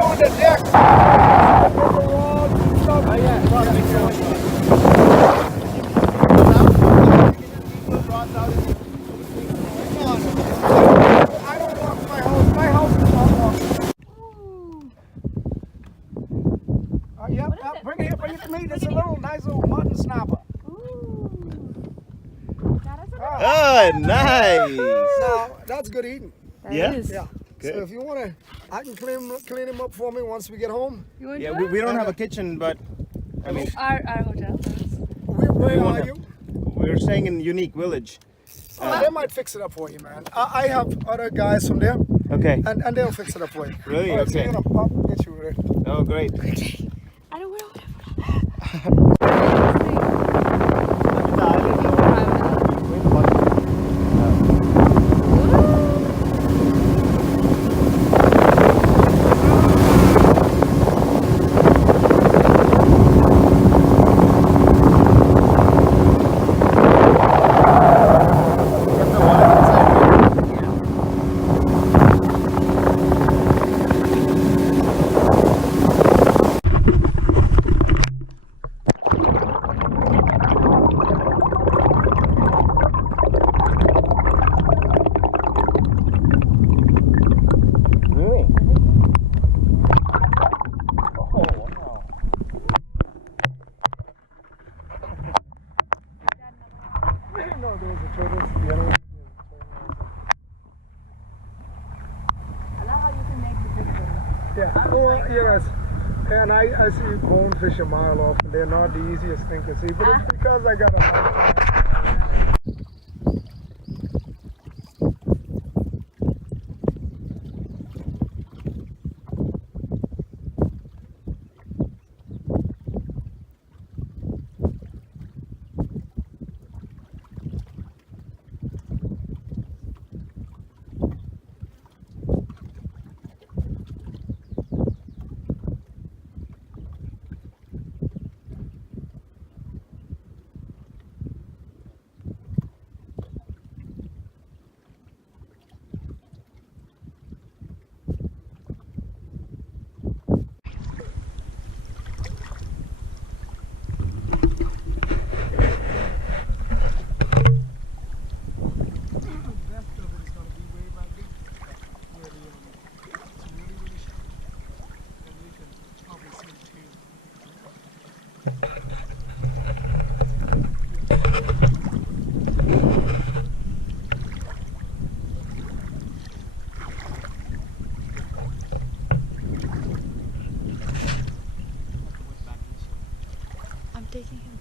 on the deck. Oh yeah, I don't walk my house. My house is not walking. Yep, bring it here to me. It's a nice little mutton snapper. Oh, nice. Now, that's good eating. Yeah? Yeah. Good. So if you want to, I can clean him up for me once we get home. Yeah, we don't have a kitchen, but I mean, our hotel. Where are you? we're staying in Unique Village. They might fix it up for you, man. I have other guys from there, Okay. and they'll fix it up for you. Really? All right, Okay. So I'll get you with it. Oh, great. I don't know. Yeah, well, yes. And I see bonefish a mile off, and they're not the easiest thing to see, but it's because I got a lot of time. I'm taking him.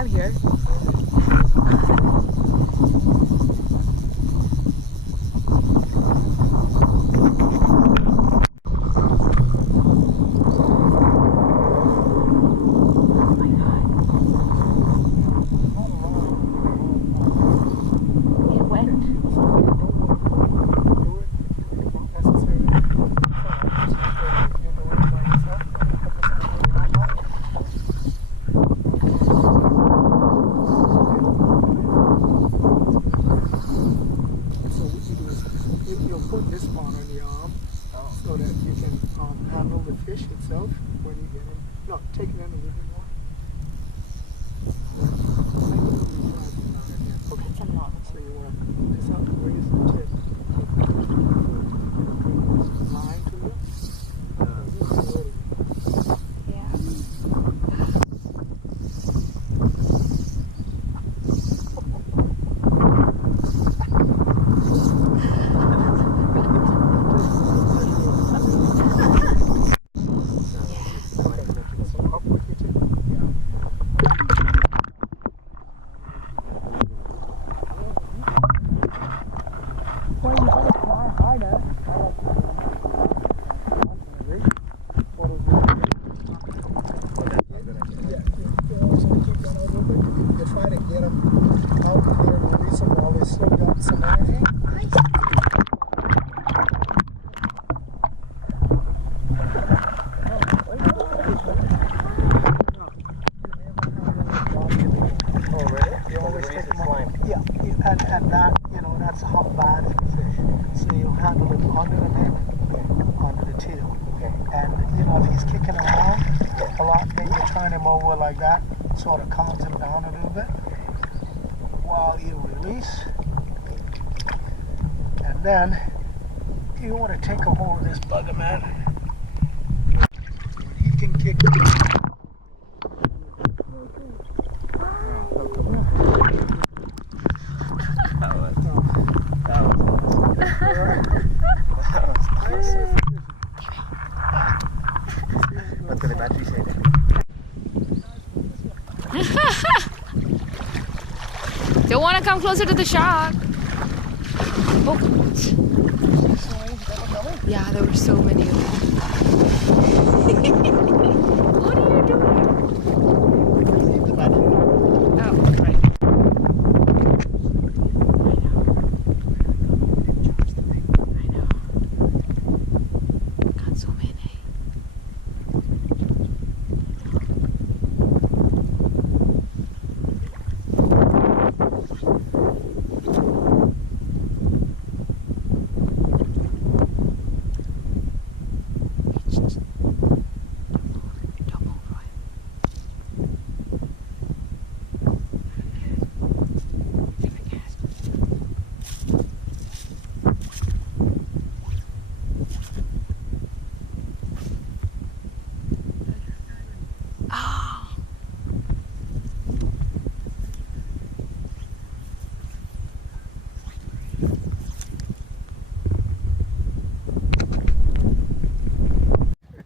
while here. Put this part on the arm so that you can handle the fish itself when you get in. No, take it in a little bit more. Okay. So you want to this up, raise the tip. Line to it. Yeah. And that, you know, that's how bad for fish. So you handle it under the neck, under the tail. And, you know, if he's kicking around a lot, then you turn him over like that, sort of calms him down a little bit while you release. And then you want to take a hold of this bugger, man. He can kick. What did the battery say then? Don't want to come closer to the shark. Oh. Yeah, there were so many of them. What are you doing? The battery. Oh, right. I know. Got so many.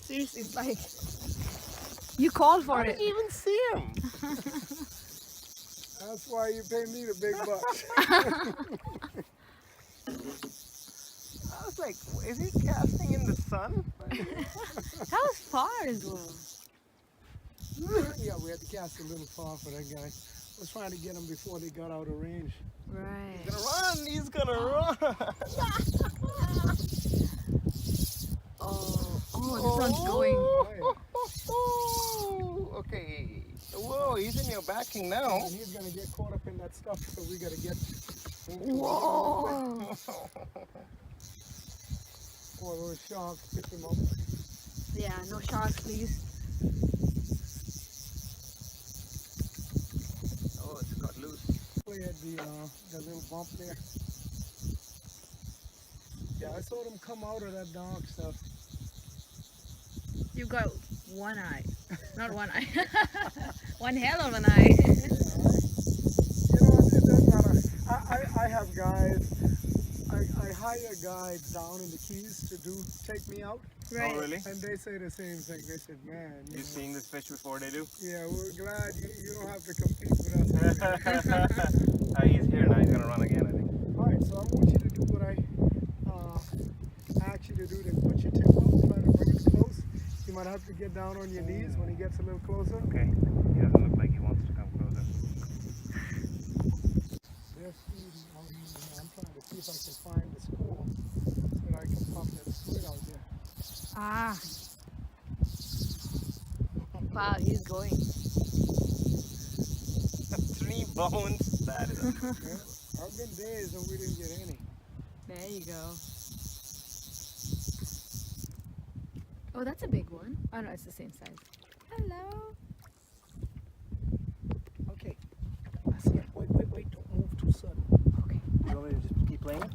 Seriously, it's like you called for it. I didn't even see him. That's why you pay me the big bucks. I was like, is he casting in the sun? That was far as well. Yeah, we had to cast a little far for that guy. I was trying to get him before they got out of range. Right. He's gonna run! He's gonna run! This one's going. Okay. Whoa, he's in your backing now. And he's gonna get caught up in that stuff, so we gotta get. Whoa! Or those sharks pick him up. Yeah, no sharks, please. Oh, it's got loose. We had the little bump there. Yeah, I saw them come out of that dark stuff. You got one eye. Not one eye. One hell of an eye. You know, it doesn't matter. I have guys. I hire guides down in the Keys to take me out. Right. Oh, really? And they say the same thing. They said, man, You've seen this fish before they do? yeah, we're glad you don't have to compete with He's here now. He's gonna run again, I think. Alright, so I want you to do what I asked you to do. Then put your tip up, try to bring it close. You might have to get down on your knees when he gets a little closer. Okay. He doesn't look like he wants to come closer. They're feeding out here. I'm trying to see if I can find the school that I can pump that squid out there. Ah. Wow, he's going. 3 bones. That is. Yeah, I've been days and we didn't get any. There you go. Oh, that's a big one. Oh no, it's the same size. Hello. Okay. That's it. Wait, don't move too sudden. Okay. You want me to just keep playing?